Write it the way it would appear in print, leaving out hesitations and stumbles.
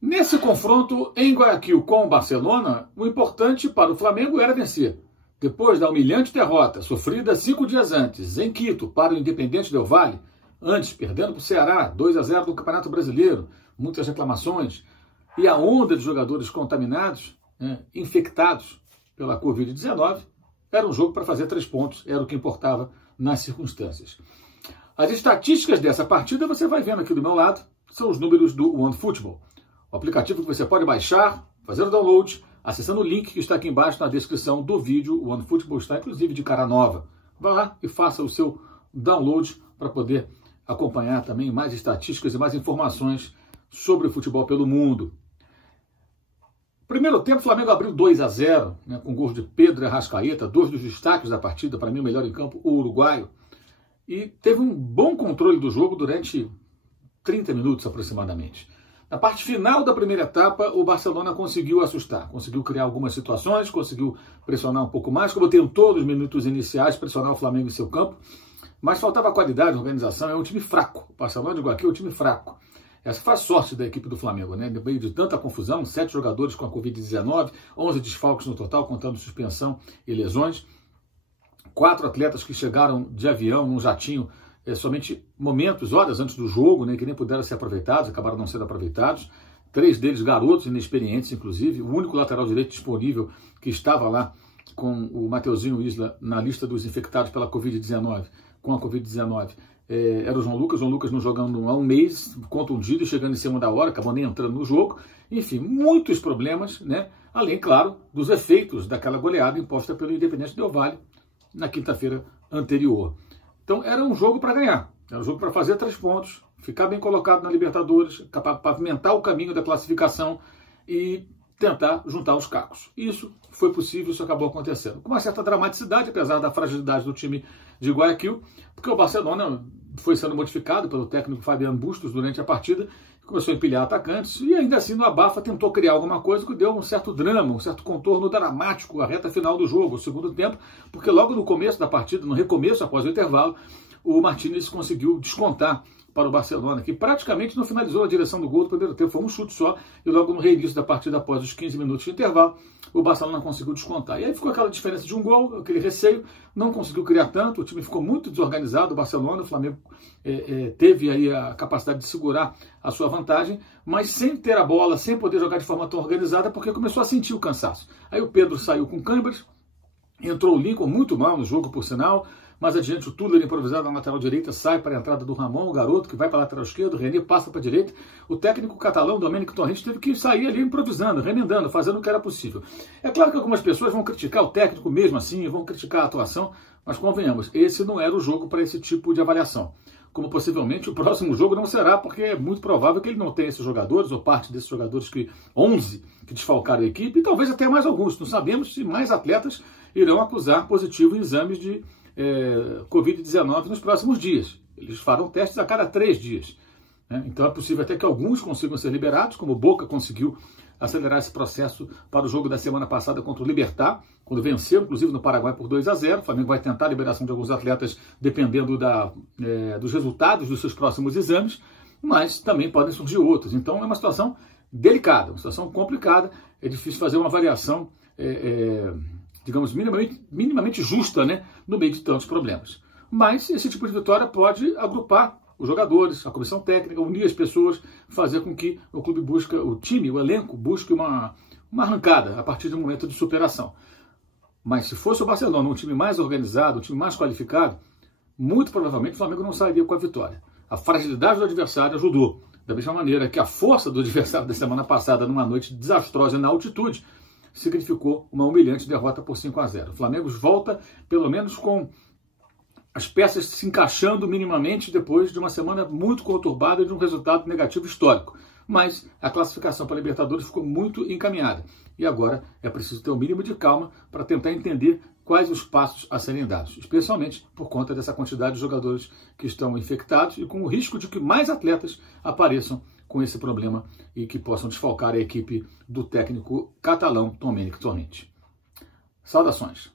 Nesse confronto em Guayaquil com o Barcelona, o importante para o Flamengo era vencer. Depois da humilhante derrota sofrida 5 dias antes, em Quito, para o Independiente Del Valle, antes perdendo para o Ceará, 2-0 no Campeonato Brasileiro, muitas reclamações, e a onda de jogadores contaminados, infectados pela Covid-19, era um jogo para fazer 3 pontos, era o que importava nas circunstâncias. As estatísticas dessa partida você vai vendo aqui do meu lado, são os números do OneFootball. O aplicativo que você pode baixar, fazer o download, acessando o link que está aqui embaixo na descrição do vídeo. O OneFootball está inclusive de cara nova. Vá lá e faça o seu download para poder acompanhar também mais estatísticas e mais informações sobre o futebol pelo mundo. Primeiro tempo, o Flamengo abriu 2-0, com gols de Pedro e Arrascaeta, 2 dos destaques da partida, para mim o melhor em campo, o uruguaio. E teve um bom controle do jogo durante 30 minutos aproximadamente. Na parte final da primeira etapa, o Barcelona conseguiu assustar, conseguiu criar algumas situações, conseguiu pressionar um pouco mais, como tentou nos minutos iniciais pressionar o Flamengo em seu campo, mas faltava qualidade, organização, é um time fraco. O Barcelona de Guayaquil é um time fraco. Essa faz sorte da equipe do Flamengo, né? No meio de tanta confusão, 7 jogadores com a Covid-19, 11 desfalques no total, contando suspensão e lesões, 4 atletas que chegaram de avião num jatinho somente momentos, horas antes do jogo, que nem puderam ser aproveitados, acabaram não sendo aproveitados. 3 deles garotos, inexperientes, inclusive. O único lateral direito disponível que estava lá com o Mateuzinho Isla na lista dos infectados pela Covid-19, com a Covid-19, era o João Lucas. João Lucas não jogando há um mês, contundido, chegando em cima da hora, acabou nem entrando no jogo. Enfim, muitos problemas, além, claro, dos efeitos daquela goleada imposta pelo Independiente Del Valle na quinta-feira anterior. Então era um jogo para ganhar, era um jogo para fazer 3 pontos, ficar bem colocado na Libertadores, pavimentar o caminho da classificação e tentar juntar os cacos. Isso foi possível, isso acabou acontecendo. Com uma certa dramaticidade, apesar da fragilidade do time de Guayaquil, porque o Barcelona foi sendo modificado pelo técnico Fabián Bustos durante a partida, começou a empilhar atacantes e ainda assim no abafa tentou criar alguma coisa que deu um certo drama, um certo contorno dramático à reta final do jogo, o segundo tempo, porque logo no começo da partida, no recomeço após o intervalo, o Martínez conseguiu descontar para o Barcelona, que praticamente não finalizou a direção do gol do primeiro tempo, foi um chute só, e logo no reinício da partida, após os 15 minutos de intervalo, o Barcelona conseguiu descontar. E aí ficou aquela diferença de um gol, aquele receio, não conseguiu criar tanto, o time ficou muito desorganizado, o Barcelona, o Flamengo teve aí a capacidade de segurar a sua vantagem, mas sem ter a bola, sem poder jogar de forma tão organizada, porque começou a sentir o cansaço. Aí o Pedro saiu com câimbras, entrou o Lincoln muito mal no jogo, por sinal. Mais adiante, o Tuller, improvisado na lateral direita, sai para a entrada do Ramon, o garoto que vai para a lateral esquerda, o René passa para a direita. O técnico catalão, Domènec Torrent, teve que sair ali improvisando, remendando, fazendo o que era possível. É claro que algumas pessoas vão criticar o técnico mesmo assim, vão criticar a atuação, mas convenhamos, esse não era o jogo para esse tipo de avaliação. Como possivelmente o próximo jogo não será, porque é muito provável que ele não tenha esses jogadores, ou parte desses jogadores, 11 que desfalcaram a equipe, e talvez até mais alguns. Não sabemos se mais atletas irão acusar positivo em exames de Covid-19 nos próximos dias. Eles farão testes a cada 3 dias. Então é possível até que alguns consigam ser liberados, como o Boca conseguiu acelerar esse processo para o jogo da semana passada contra o Libertad, quando venceu, inclusive no Paraguai por 2-0. O Flamengo vai tentar a liberação de alguns atletas dependendo dos resultados dos seus próximos exames, mas também podem surgir outros. Então é uma situação delicada, uma situação complicada. É difícil fazer uma avaliação digamos, minimamente justa, no meio de tantos problemas. Mas esse tipo de vitória pode agrupar os jogadores, a comissão técnica, unir as pessoas, fazer com que o clube busque, o time, o elenco, busque uma arrancada a partir de um momento de superação. Mas se fosse o Barcelona, um time mais organizado, um time mais qualificado, muito provavelmente o Flamengo não sairia com a vitória. A fragilidade do adversário ajudou. Da mesma maneira que a força do adversário da semana passada, numa noite desastrosa na altitude, significou uma humilhante derrota por 5-0. O Flamengo volta, pelo menos, com as peças se encaixando minimamente depois de uma semana muito conturbada e de um resultado negativo histórico. Mas a classificação para a Libertadores ficou muito encaminhada. E agora é preciso ter um mínimo de calma para tentar entender quais os passos a serem dados, especialmente por conta dessa quantidade de jogadores que estão infectados e com o risco de que mais atletas apareçam com esse problema e que possam desfalcar a equipe do técnico catalão Domènec Torrent. Saudações!